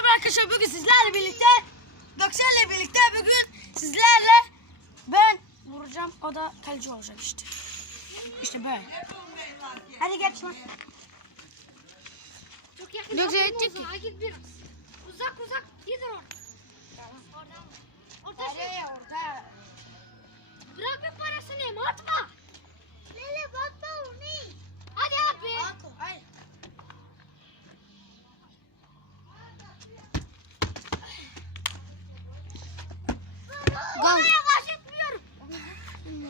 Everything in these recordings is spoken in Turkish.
merhaba arkadaşlar. Bugün sizlerle birlikte Göksel'le birlikte bugün sizlerle ben vuracağım. O da kaleci olacak işte. İşte böyle. Hadi geç lan. Çok yakın. Edecek git biraz. Uzak uzak. Gidin oradan. Oradan. Orada şey. orada. Bırak bir parasını atma. Yavaş etmiyorum.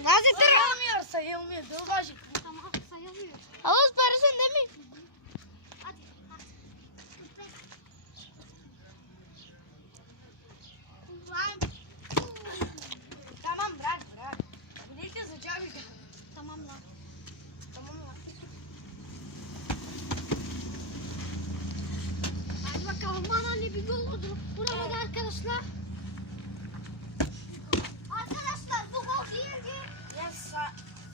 Gazi sayılmıyor. Sayılmıyor. Dur Gazi. Tamam sayılmıyor. Havuz parasını değil mi? Tamam bırak bırak. Birlikte sıcağı bir Tamam lan. Tamam mı? Hadi bakalım bana ne bir gol oldu. Burada. Arkadaşlar bu gol değildi. Ya sa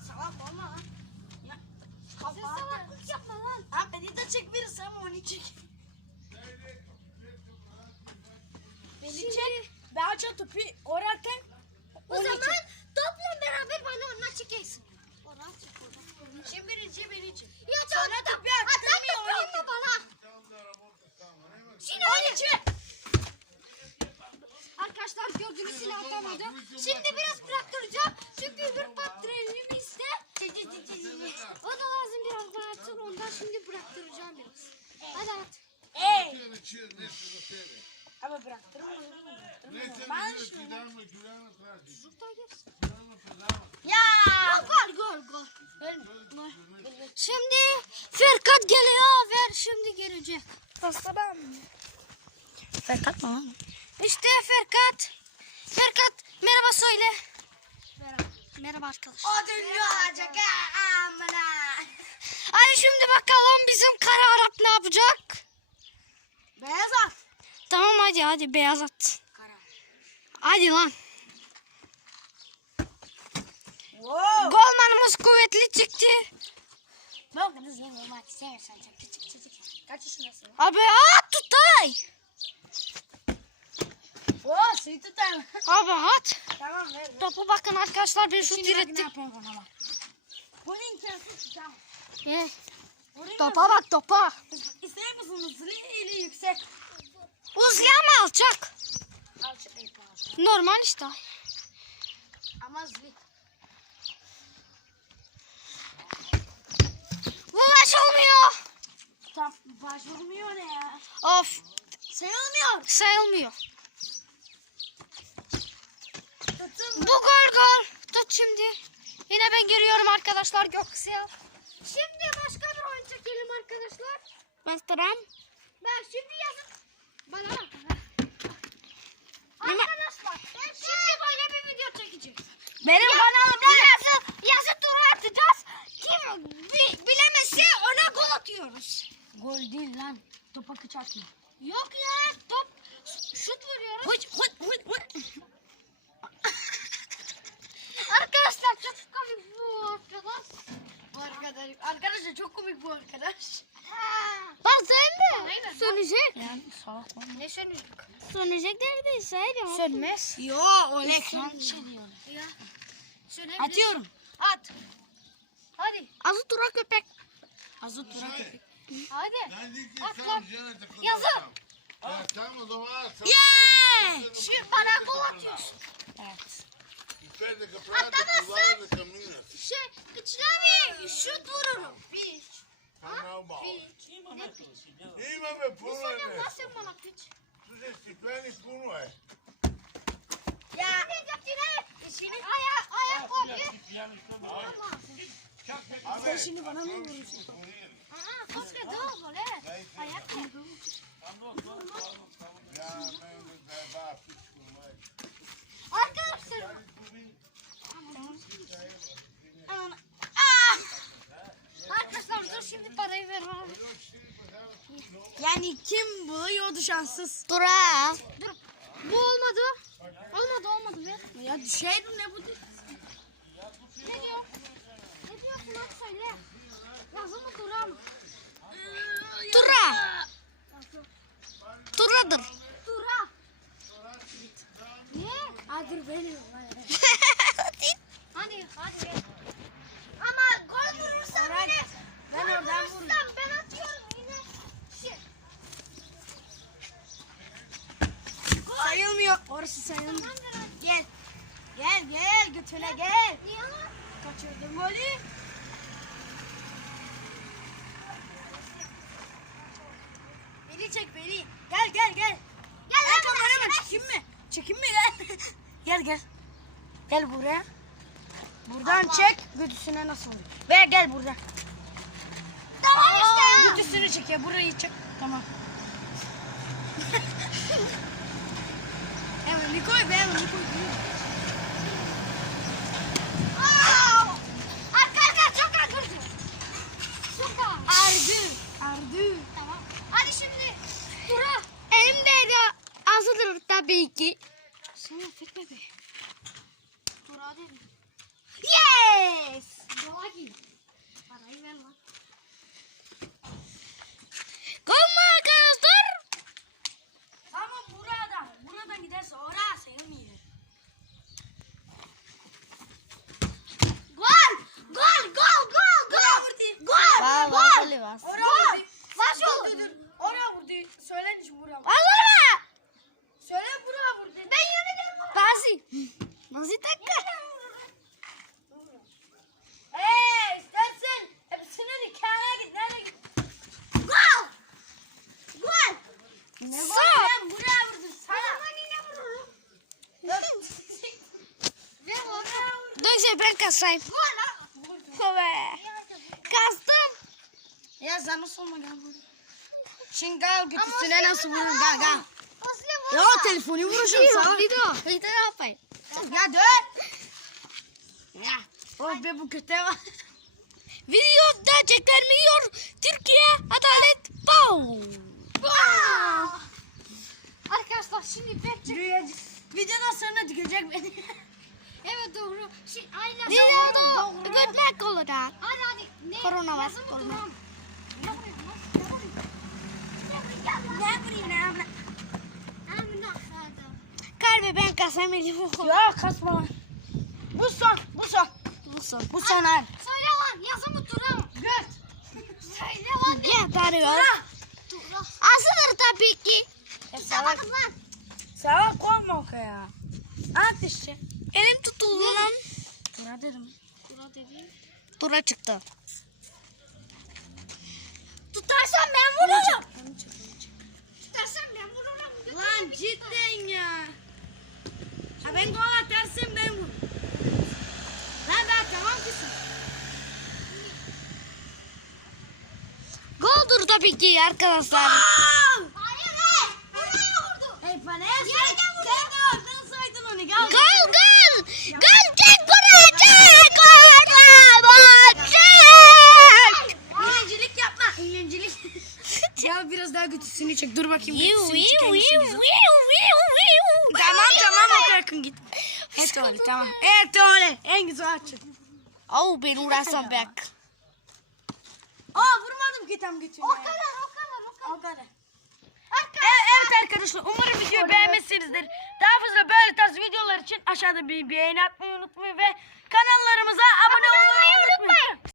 salak olma lan. Ya. Sen salaklık yapma lan. Ha beni de çek birisi ama onu çek. Beni Şimdi- çek. Ben açan topu orarken O onu zaman çek. topla beraber bana onunla çekeysin. Oradan çek Şimdi birinci beni çek. Ya Sonra çok topu Hatta onu atma bana. Şimdi Onu çek. Arkadaşlar gördüğünüz silah atamadı. Şimdi biraz bıraktıracağım. Çünkü bir patronum iste. O da lazım biraz daha atsın. Ondan şimdi bıraktıracağım biraz. Hadi at. Ey. Ama bıraktırma. Ben şunu. Şurada gelsin. Ya. Gol gol gol. Şimdi Ferkat geliyor ve şimdi gelecek. Pasta ben. Ferkat mı? İşte Ferkat. Ferkat merhaba söyle. Merhaba. Merhaba arkadaşlar. O dünya olacak amına. Hadi şimdi bakalım bizim kara Arap ne yapacak? Beyaz at. Tamam hadi hadi beyaz at. Kara. Hadi lan. Wow. Golmanımız kuvvetli çıktı. Bak kız yenge bak sen sen küçük küçük. Kaç yaşındasın? Abi at tutay. Oo suyu tutar. Abi at. Tamam ver. ver. Topu bakın arkadaşlar bir şut ne bak. Bunun tutar. Eh, Bunun Topa bak topa. İster misin hızlı ili yüksek? Uzun ama alçak. Alçak. Normal işte. Ama hızlı. Ulaş olmuyor. Tam başvurmuyor ne ya? Of Sayılmıyor. sayılmıyor. Tutun Bu gol gol. Tut şimdi. Yine ben giriyorum arkadaşlar Göksel. Şimdi başka bir oyun çekelim arkadaşlar. Bastıram. Ben şimdi yazın. Bana bak. Arkadaşlar ben şimdi böyle bir video çekeceğim. Benim kanalımda. Yazı, Gol değil lan. Topa kıçartma. Yok ya top şut vuruyoruz. Hıç hıç hıç hıç. Arkadaşlar çok komik bu arkadaş. Bu arkadaş. Arkadaşlar çok komik bu arkadaş. Bak sen mi? Sönecek. Yani olma. Ne sönecek? Sönecek neredeyse. Haydi. Sönmez. Yo Olek lan. Ya. Sönebilir. Atıyorum. At. Hadi. Azı tura köpek. Azot durak köpek. Hadi. Atla. Yazı. Yeah! Şimdi bana gol atıyorsun. Evet. Şey, kıçına şut vururum. Piç. Piç. Ne piç? Bu sene nasıl bana piç? Ya. Ne götüre? İşini. Ayak, ayak koy. Sen şimdi bana mı vuruyorsun? Arkadaşlar. Arkadaşlar dur şimdi parayı ver bana. Yani kim buluyordu şanssız? Dur ha. Dur. Bu olmadı. Olmadı olmadı ver. Ya düşeydim ne bu? Ne diyor? Ne diyorsun hadi söyle. Yazı mı Tura mı? Tura. Tura Tura'dır. Tura. Niye? Hadi benim. Hadi hadi. Ama gol vurursan Oraya yine. Ben oradan vurursan vurayım. Ben atıyorum yine. Şey. Sayılmıyor. Orası sayılmıyor. Gel. Gel gel götüne gel. Niye ama? Kaçırdın golü. Çek beni. Gel gel gel. Gel Gel lan kamerama buraya. çekeyim mi? Çekeyim mi gel. gel gel. Gel buraya. Buradan çek götüsüne nasıl oluyor? Ve gel buradan. Tamam işte. Götüsünü çek ya burayı çek. Tamam. evet Nikoy be evet Nikoy. Aa! Arkadaşlar çok akıllı. Süper. Ardı. Ardı. Tamam. Hadi şimdi Tura. Elimde de azıdır tabii ki. Sen affetme be. Tura dedim. Yes. Doğa gir. Parayı ver lan. Gol mu arkadaşlar? Ama buradan, buradan giderse oraya sayılmıyor. Gol! Gol! Gol! Gol! Gol! Gol! Var, Gol! var, var, var. Oraya vurdu. Baş Dur, olur. dur, dur. Oraya vurdu. Söylen hiç buraya vurdu. Hazır mı? Söyle buraya vurdu. Ben yemin ederim. Basi. Nasıl takla? Eee istersen hepsinin hikayene git. Nereye git? Gol! Gol! Ne Sağ. var? Ben buraya vurdum sana. Ben yine vururum. Dur. Ver onu. Dönse ben kasayım. Be. Kastım. Ya nasıl olma gel buraya. Şimdi gel götüsüne nasıl vurun gel gel. Ya telefonu vuracağım sana. Video. Video yapayım. Ya dön. Ya. Oh be bu kötü var. Video gerçeklenmiyor. Türkiye Adalet Bow. Arkadaşlar şimdi bekle. Videodan sonra dikecek beni. Doğru. Şimdi aynen. Doğru. götlek olacak. Hadi hadi. Ne? Korona var, Yazımı korona. duram. Ne yapayım lan? Ne yapayım? Ne yapayım? Ne yapayım ne yapayım? Amına koydum. Kalbi ben kasamayacağım. Ya kasma. Bu son, bu son. Bu son. Bu son abi. Söyle lan yazımı duram. Göt. Söyle lan. Getiriyor. Dura. Asılır tabii ki. E, salak, Bakın lan. Salak olma o ya. At işte. Elim tutuldu lan. Ne dedim? Dura dediğim. Tura çıktı. Tutarsan ben vururum. Tutarsan ben vururum. Lan cidden ya. Ha ben gol atarsın ben vur. Lan daha tamam kızım. Goldur tabii ki arkadaşlar. Hayır hayır. Buraya vurdu. Hey bana Yerden vurdu. Sen de oradan saydın onu gel. Gol gol. Gol çek kuracak. Kuracak. İğnencilik yapma. İğnencilik. ya biraz daha götüsünü çek. Dur bakayım. Yiu götüsünü yiu çekeyim yiu şimdi. yiu yiu yiu. Tamam tamam o kadar git. Evet öyle tamam. Evet öyle. En güzel açın. Oh ben uğraşsam bek. Aa vurmadım ki tam götüne. O kadar o kadar o kadar. O kadar. Arkadaşlar. Evet, evet arkadaşlar umarım videoyu beğenmişsinizdir. Daha fazla böyle tarz videolar için aşağıda bir beğeni atmayı unutmayın ve kanallarımıza abone olmayı unutmayın.